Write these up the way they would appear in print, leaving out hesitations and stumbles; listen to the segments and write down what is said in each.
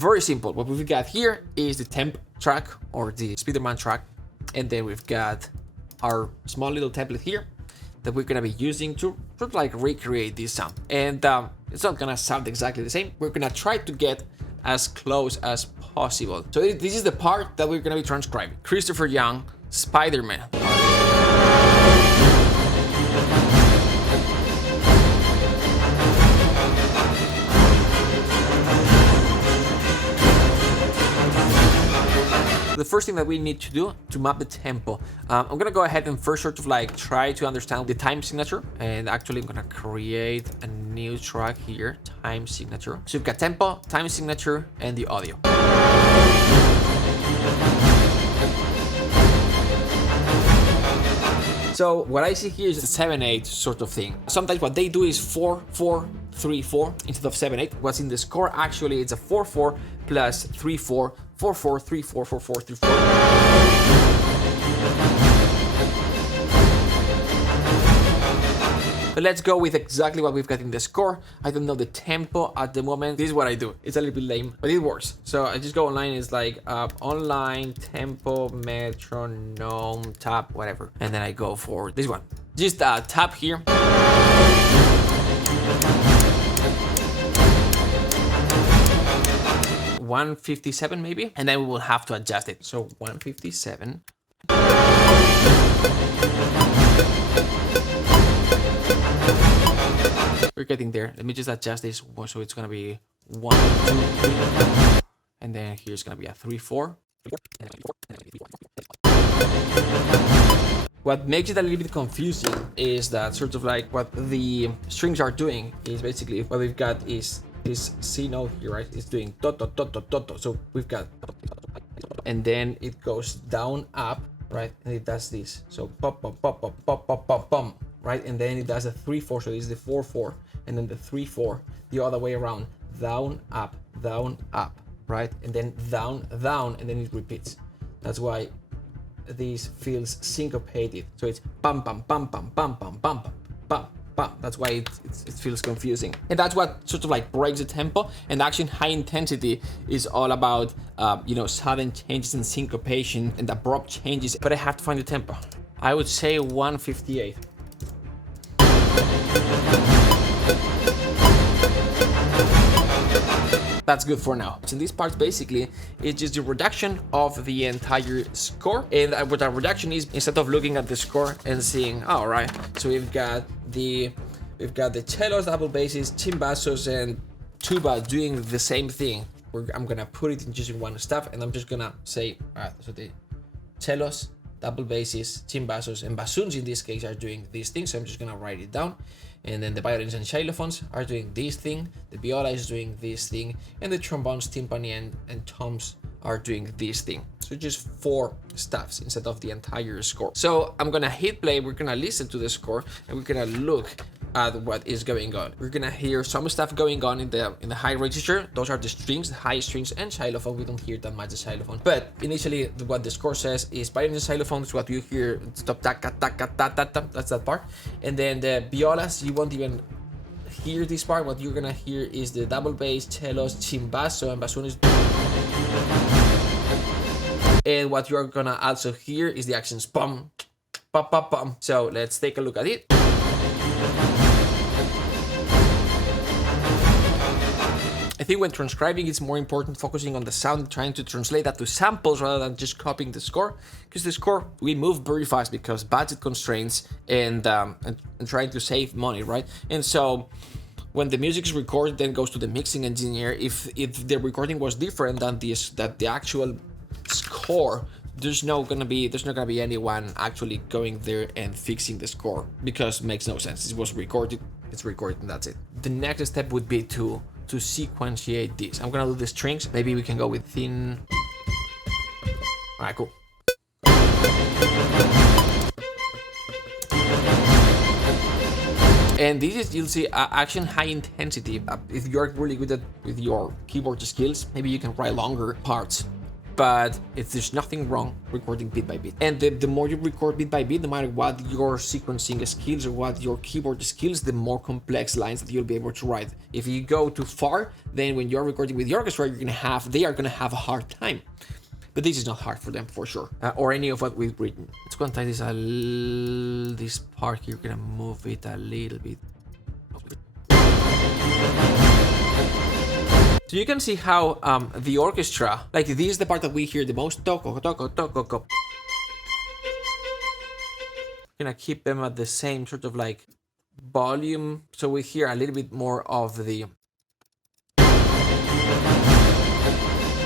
very simple. What we've got here is the temp track or the Spider-Man track. And then we've got our small little template here that we're gonna be using to sort of like recreate this sound. And it's not gonna sound exactly the same. We're gonna try to get as close as possible. So this is the part that we're gonna be transcribing. Christopher Young, Spider-Man. The first thing that we need to do to map the tempo, I'm gonna go ahead and first sort of like try to understand the time signature, and actually I'm gonna create a new track here, time signature. So you've got tempo, time signature, and the audio. So what I see here is a 7/8 sort of thing. Sometimes what they do is 4-4-3-4 instead of 7/8. What's in the score actually it's a 4-4 plus 3-4, 4-4, 3-4, 4-4, 3-4. But let's go with exactly what we've got in the score. I don't know the tempo at the moment. This is what I do. It's a little bit lame, but it works. So I just go online. It's like online tempo metronome tab, whatever, and then I go for this one. Just tab here. 157 maybe, and then we will have to adjust it. So 157. We're getting there. Let me just adjust this so it's gonna be 1, 2, 3, and then here's gonna be a 3-4. What makes it a little bit confusing is that sort of like what the strings are doing is basically what we've got is this C note here, right? It's doing dot dot dot dot dot dot. So we've got, and then it goes down up, right? And it does this. So pop pop pop pop pop pop pop pop, right? And then it does a 3-4. So it's the 4-4, and then the 3-4 the other way around, down up, right? And then down down, and then it repeats. That's why this feels syncopated. So it's bum bum bum bum bum bum bum bum. That's why it feels confusing, and that's what sort of like breaks the tempo. And actually high intensity is all about sudden changes in syncopation and abrupt changes, but I have to find the tempo. I would say 158. That's good for now. So this part basically is just the reduction of the entire score. And what that reduction is, instead of looking at the score and seeing, all right, so we've got the cellos, double basses, timbassos, and tuba doing the same thing. I'm gonna put it in just in one stuff, and I'm just gonna say, all right, so the cellos, double basses, timbassos, and bassoons in this case are doing these things. So I'm just gonna write it down. And then the violins and xylophones are doing this thing, the viola is doing this thing, and the trombones, timpani, and toms are doing this thing. So just 4 stuffs instead of the entire score. So I'm gonna hit play, we're gonna listen to the score, and we're gonna look at what is going on. We're gonna hear some stuff going on in the high register. Those are the strings, the high strings, and xylophone. We don't hear that much the xylophone, but initially what the score says is violin and xylophone is what you hear. Stop, taka, taka, ta, ta, ta. That's that part. And then the violas, you won't even hear this part. What you're gonna hear is the double bass, cellos, chimbasso, and bassoon is. And what you're gonna also hear is the accents pum, pum, pum, pum. So let's take a look at it. I think when transcribing, it's more important focusing on the sound, trying to translate that to samples rather than just copying the score. Because the score, we move very fast because budget constraints and trying to save money, right? And so when the music is recorded, then goes to the mixing engineer. If the recording was different than the actual score, there's not gonna be anyone actually going there and fixing the score, because it makes no sense. It was recorded, it's recorded, and that's it. The next step would be to sequentiate this. I'm gonna do the strings. Maybe we can go with thin. All right, cool. And this is, you'll see, action high intensity. If you're really good with your keyboard skills, maybe you can write longer parts. but there's nothing wrong recording bit by bit. And the more you record bit by bit, no matter what your sequencing skills or what your keyboard skills, the more complex lines that you'll be able to write. If you go too far, then when you're recording with the orchestra, they are gonna have a hard time. But this is not hard for them, for sure, or any of what we've written. Let's quantize this part here. We're gonna move it a little bit. So you can see how the orchestra, like this is the part that we hear the most. Toco, toco, toco, toco. Gonna keep them at the same sort of like volume, so we hear a little bit more of the.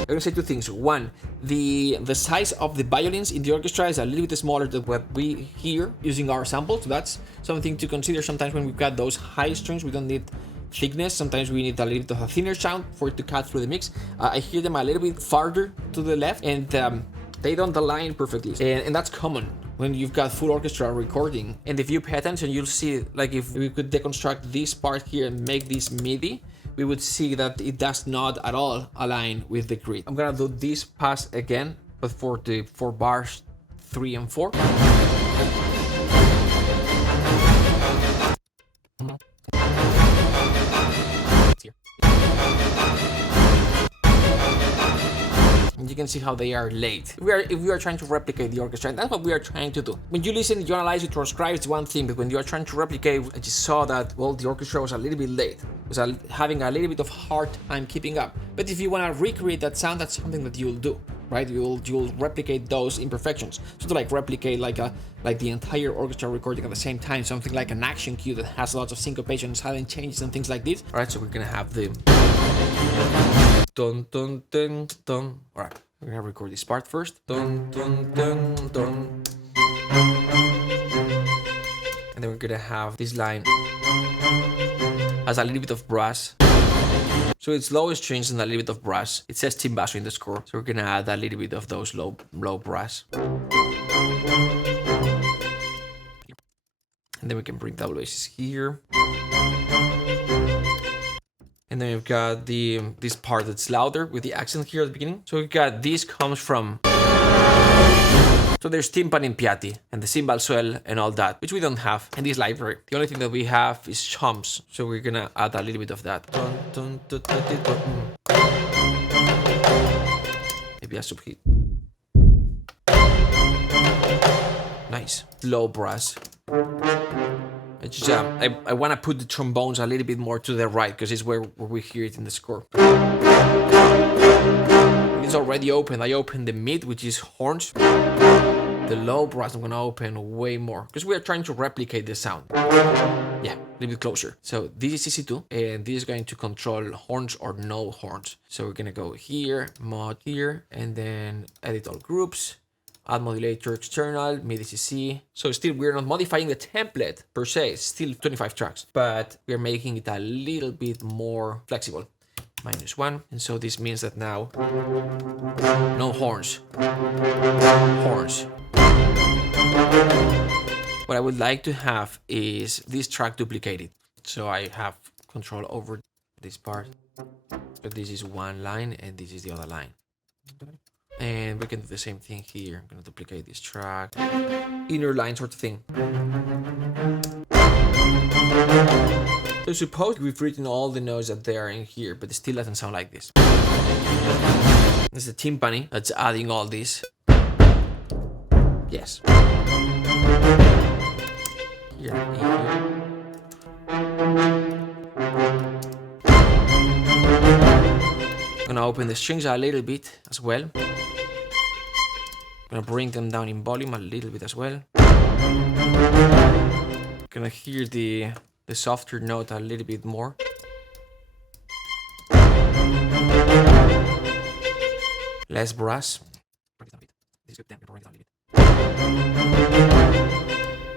I'm gonna say two things. One, the size of the violins in the orchestra is a little bit smaller than what we hear using our samples. So that's something to consider. Sometimes when we've got those high strings, we don't need thickness. Sometimes we need a little bit of a thinner sound for it to cut through the mix. I hear them a little bit farther to the left, and they don't align perfectly. And that's common when you've got full orchestra recording. And if you pay attention, you'll see, like if we could deconstruct this part here and make this MIDI, we would see that it does not at all align with the grid. I'm gonna do this pass again, but for bars 3 and 4. And you can see how they are late. If we are trying to replicate the orchestra, and that's what we are trying to do. When you listen, you analyze, you transcribe, it's one thing, but when you are trying to replicate, I just saw that, well, the orchestra was a little bit late. It was having a little bit of hard time keeping up. But if you want to recreate that sound, that's something that you'll do, right? You'll replicate those imperfections. So to like replicate like the entire orchestra recording at the same time, something like an action cue that has lots of syncopation, silent changes, and things like this. All right, so we're gonna have the dun dun dun dun. All right, we're gonna record this part first. Dun dun dun dun. And then we're gonna have this line has a little bit of brass. So it's low strings and a little bit of brass. It says timbasso in the score, so we're gonna add a little bit of those low brass. And then we can bring double basses here. And then we've got this part that's louder with the accent here at the beginning. So we've got this comes from. So there's timpani and piatti and the cymbal swell and all that, which we don't have in this library. The only thing that we have is chums. So we're gonna add a little bit of that. Maybe a subhit. Nice. Low brass. I want to put the trombones a little bit more to the right because it's where we hear it in the score. It's already open. I opened the mid, which is horns. The low brass I'm going to open way more because we are trying to replicate the sound. Yeah, a little bit closer. So this is EC2 and this is going to control horns or no horns. So we're going to go here, mod here, and then edit all groups. Add modulator external, MIDI CC. So still we're not modifying the template per se, it's still 25 tracks, but we're making it a little bit more flexible. -1, and so this means that now, no horns. Horns. What I would like to have is this track duplicated. So I have control over this part. But this is one line and this is the other line. And we can do the same thing here. I'm gonna duplicate this track. Inner line sort of thing. So suppose we've written all the notes that they are in here, but it still doesn't sound like this. This is the timpani that's adding all this. Yes. Here, here. I'm gonna open the strings a little bit as well. Gonna bring them down in volume a little bit as well. Gonna hear the softer note a little bit more. Less brass.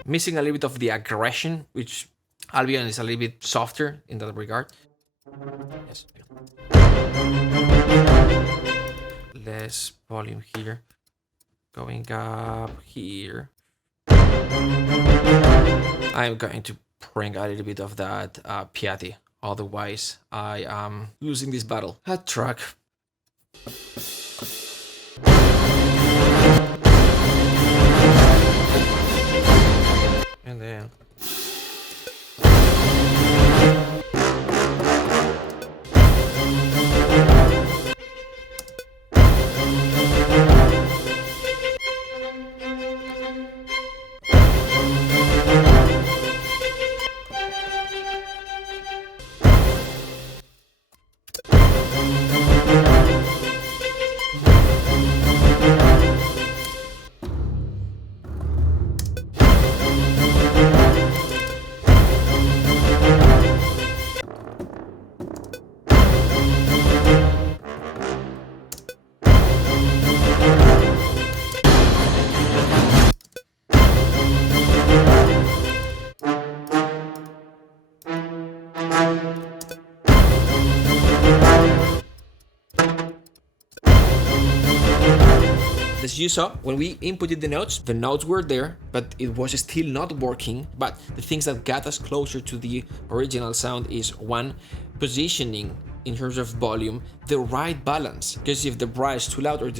Missing a little bit of the aggression, which Albion is a little bit softer in that regard. Yes. Less volume here. Going up here. I'm going to bring a little bit of that piatti. Otherwise, I am losing this battle. A track. And then as you saw, when we inputted the notes were there, but it was still not working. But the things that got us closer to the original sound is one, positioning in terms of volume, the right balance. Because if the brass is too loud, or if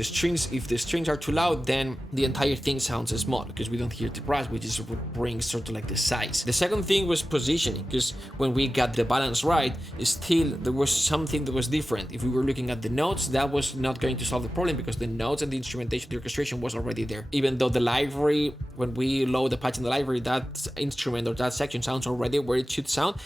the strings are too loud, then the entire thing sounds small because we don't hear the brass, which is what brings sort of like the size. The second thing was positioning, because when we got the balance right, still there was something that was different. If we were looking at the notes, that was not going to solve the problem because the notes and the instrumentation, the orchestration was already there. Even though the library, when we load the patch in the library, that instrument or that section sounds already where it should sound.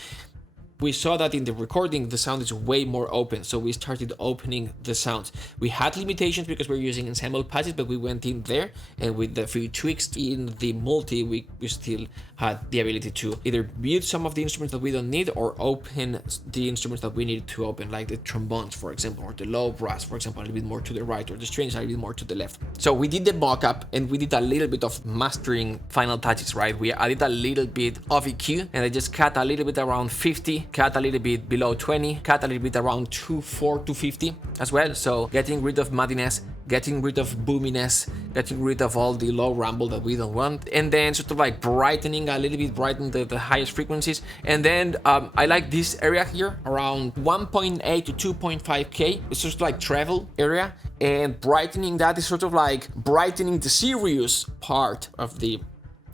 We saw that in the recording, the sound is way more open, so we started opening the sounds. We had limitations because we're using ensemble patches, but we went in there, and with the few tweaks in the multi, we still had the ability to either mute some of the instruments that we don't need or open the instruments that we need to open, like the trombones, for example, or the low brass, for example, a little bit more to the right, or the strings a little bit more to the left. So we did the mock-up, and we did a little bit of mastering final touches, right? We added a little bit of EQ, and I just cut a little bit around 50, cut a little bit below 20, cut a little bit around 240 to 50 as well. So getting rid of muddiness, getting rid of boominess, getting rid of all the low rumble that we don't want, and then sort of like brightening a little bit, brighten the highest frequencies. And then I like this area here around 1.8 to 2.5K. It's just like treble area, and brightening that is sort of like brightening the serious part of the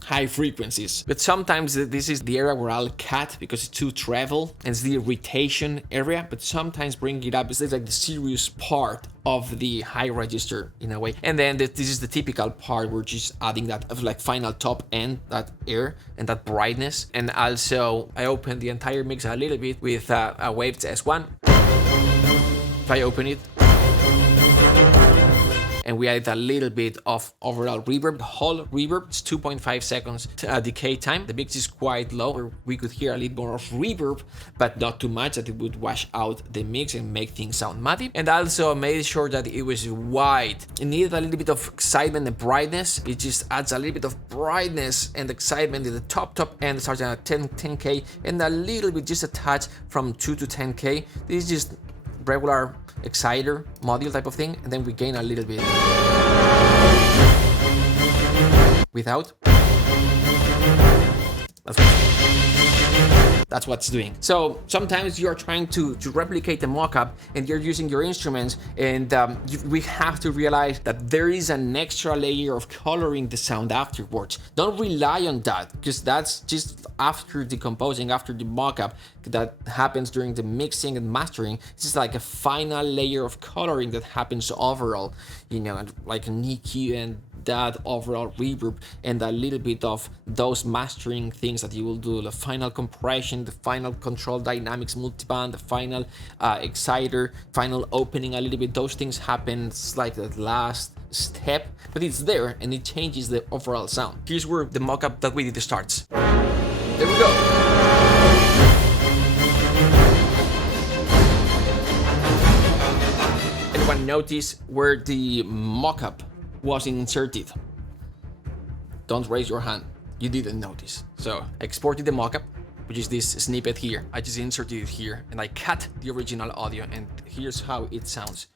high frequencies. But sometimes this is the area where I'll cut because it's too treble and it's the irritation area, but sometimes bring it up. It's like the serious part of the high register in a way. And then this is the typical part where just adding that of like final top end, that air and that brightness. And also I open the entire mix a little bit with a Waves S1. If I open it, and we added a little bit of overall reverb, the whole reverb. It's 2.5 seconds decay time. The mix is quite low, where we could hear a little more of reverb, but not too much that it would wash out the mix and make things sound muddy. And also made sure that it was wide. It needed a little bit of excitement and brightness. It just adds a little bit of brightness and excitement in the top end, starting at 10K, and a little bit, just a touch from 2 to 10K. This is just regular exciter module type of thing, and then we gain a little bit without. That's what's doing. So sometimes you're trying to replicate the mockup and you're using your instruments, and we have to realize that there is an extra layer of coloring the sound afterwards. Don't rely on that, because that's just after decomposing, after the mockup that happens during the mixing and mastering. It's just like a final layer of coloring that happens overall, you know, like an EQ and that overall reverb, and a little bit of those mastering things that you will do, the final compression, the final control dynamics multiband, the final exciter, final opening a little bit. Those things happen like the last step, but it's there and it changes the overall sound. Here's where the mockup that we did starts. There we go. Anyone notice where the mockup was inserted? Don't raise your hand. You didn't notice. So I exported the mockup, which is this snippet here. I just inserted it here and I cut the original audio, and here's how it sounds.